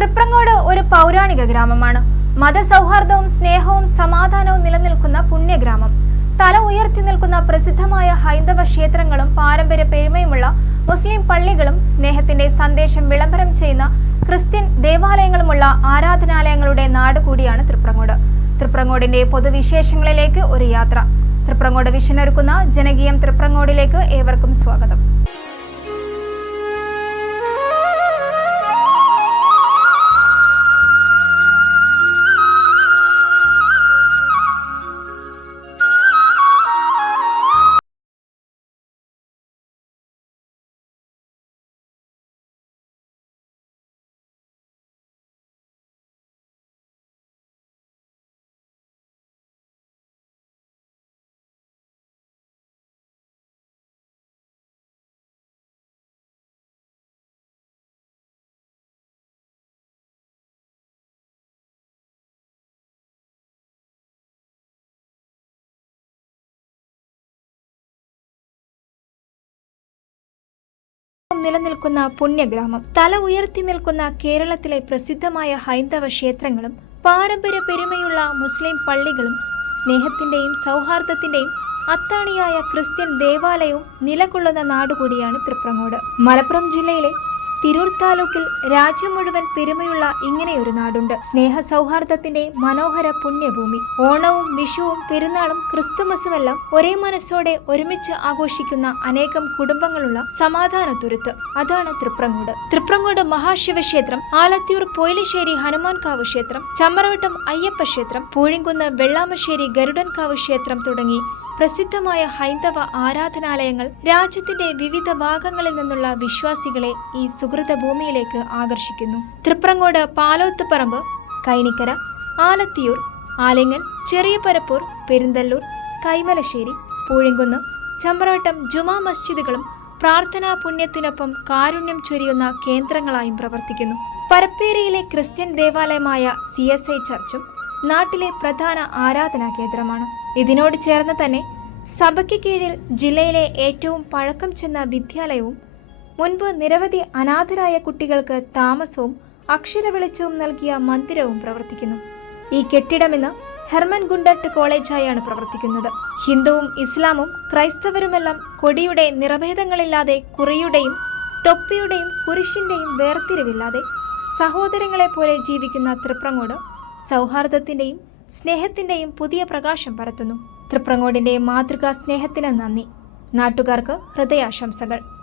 തൃപ്രങ്ങോട് ഒരു പൗരാണിക ഗ്രാമമാണ്. മതസൗഹാർദ്ദവും സ്നേഹവും സമാധാനവും നിലനിൽക്കുന്ന പുണ്യഗ്രാമം. തല ഉയർത്തി നിൽക്കുന്ന പ്രസിദ്ധമായ ഹൈന്ദവ ക്ഷേത്രങ്ങളും പാരമ്പര്യ പെരുമയുമുള്ള മുസ്ലിം പള്ളികളും സ്നേഹത്തിന്റെ സന്ദേശം വിളംബരം ചെയ്യുന്ന ക്രിസ്ത്യൻ ദേവാലയങ്ങളുമുള്ള ആരാധനാലയങ്ങളുടെ നാട് കൂടിയാണ് തൃപ്രങ്ങോട്. തൃപ്രങ്ങോടിന്റെ പൊതുവിശേഷങ്ങളിലേക്ക് ഒരു യാത്ര. തൃപ്രങ്ങോട് വിഷനൊരുക്കുന്ന ജനകീയം തൃപ്രങ്ങോടിലേക്ക് ഏവർക്കും സ്വാഗതം. നിലനിൽക്കുന്ന പുണ്യഗ്രാമം. തല ഉയർത്തി നിൽക്കുന്ന കേരളത്തിലെ പ്രസിദ്ധമായ ഹൈന്ദവ ക്ഷേത്രങ്ങളും പാരമ്പര്യ പെരുമയുള്ള മുസ്ലിം പള്ളികളും സ്നേഹത്തിന്റെയും സൗഹാർദ്ദത്തിന്റെയും അത്താണിയായ ക്രിസ്ത്യൻ ദേവാലയവും നിലകൊള്ളുന്ന നാടുകൂടിയാണ് തൃപ്രങ്ങോട്. മലപ്പുറം ജില്ലയിലെ തിരൂർ താലൂക്കിൽ രാജ്യം മുഴുവൻ പെരുമയുള്ള ഇങ്ങനെയൊരു നാടുണ്ട്. സ്നേഹ സൗഹാർദ്ദത്തിന്റെ മനോഹര പുണ്യഭൂമി. ഓണവും വിഷുവും പെരുന്നാളും ക്രിസ്തുമസുമെല്ലാം ഒരേ മനസ്സോടെ ഒരുമിച്ച് ആഘോഷിക്കുന്ന അനേകം കുടുംബങ്ങളുള്ള സമാധാന തുരുത്ത്. അതാണ് തൃപ്രങ്ങോട്. തൃപ്രങ്ങോട് മഹാശിവക്ഷേത്രം, ആലത്തിയൂർ പൊയിലശ്ശേരി ഹനുമാൻകാവ് ക്ഷേത്രം, ചമ്മറവട്ടം അയ്യപ്പ ക്ഷേത്രം, പൂഴിങ്കുന്ന് വെള്ളാമശ്ശേരി ഗരുഡൻകാവ് ക്ഷേത്രം തുടങ്ങി പ്രസിദ്ധമായ ഹൈന്ദവ ആരാധനാലയങ്ങൾ രാജ്യത്തിന്റെ വിവിധ ഭാഗങ്ങളിൽ നിന്നുള്ള വിശ്വാസികളെ ഈ സുഹൃത ഭൂമിയിലേക്ക് ആകർഷിക്കുന്നു. തൃപ്രങ്ങോട് പാലോത്തുപറമ്പ്, കൈനിക്കര, ആലത്തിയൂർ, ആലിങ്ങൽ, ചെറിയ പരപ്പൂർ, പെരിന്തല്ലൂർ, കൈമലശ്ശേരി, പൂഴിങ്കുന്ന്, ചമ്രവട്ടം ജുമാ മസ്ജിദുകളും പ്രാർത്ഥനാ പുണ്യത്തിനൊപ്പം കാരുണ്യം ചൊരിയുന്ന കേന്ദ്രങ്ങളായും പ്രവർത്തിക്കുന്നു. പരപ്പേരിയിലെ ക്രിസ്ത്യൻ ദേവാലയമായ CSI ചർച്ചും നാട്ടിലെ പ്രധാന ആരാധനാ കേന്ദ്രമാണ്. ഇതിനോട് ചേർന്ന് തന്നെ സഭയ്ക്ക് കീഴിൽ ജില്ലയിലെ ഏറ്റവും പഴക്കം ചെന്ന വിദ്യാലയവും മുൻപ് നിരവധി അനാഥരായ കുട്ടികൾക്ക് താമസവും അക്ഷര വെളിച്ചവും നൽകിയ മന്ദിരവും പ്രവർത്തിക്കുന്നു. ഈ കെട്ടിടം ഇന്ന് ഹെർമൻ ഗുണ്ടട്ട് കോളേജായാണ് പ്രവർത്തിക്കുന്നത്. ഹിന്ദുവും ഇസ്ലാമും ക്രൈസ്തവരുമെല്ലാം കൊടിയുടെ നിറഭേദങ്ങളില്ലാതെ കുറിയുടെയും തൊപ്പിയുടെയും കുരിശിന്റെയും വേർതിരിവില്ലാതെ സഹോദരങ്ങളെ പോലെ ജീവിക്കുന്ന തൃപ്രങ്ങോട് സൗഹാർദ്ദത്തിന്റെയും സ്നേഹത്തിന്റെയും പുതിയ പ്രകാശം പരത്തുന്നു. തൃപ്രങ്ങോടിന്റെ മാതൃകാ സ്നേഹത്തിന് നന്ദി. നാട്ടുകാർക്ക് ഹൃദയാശംസകൾ.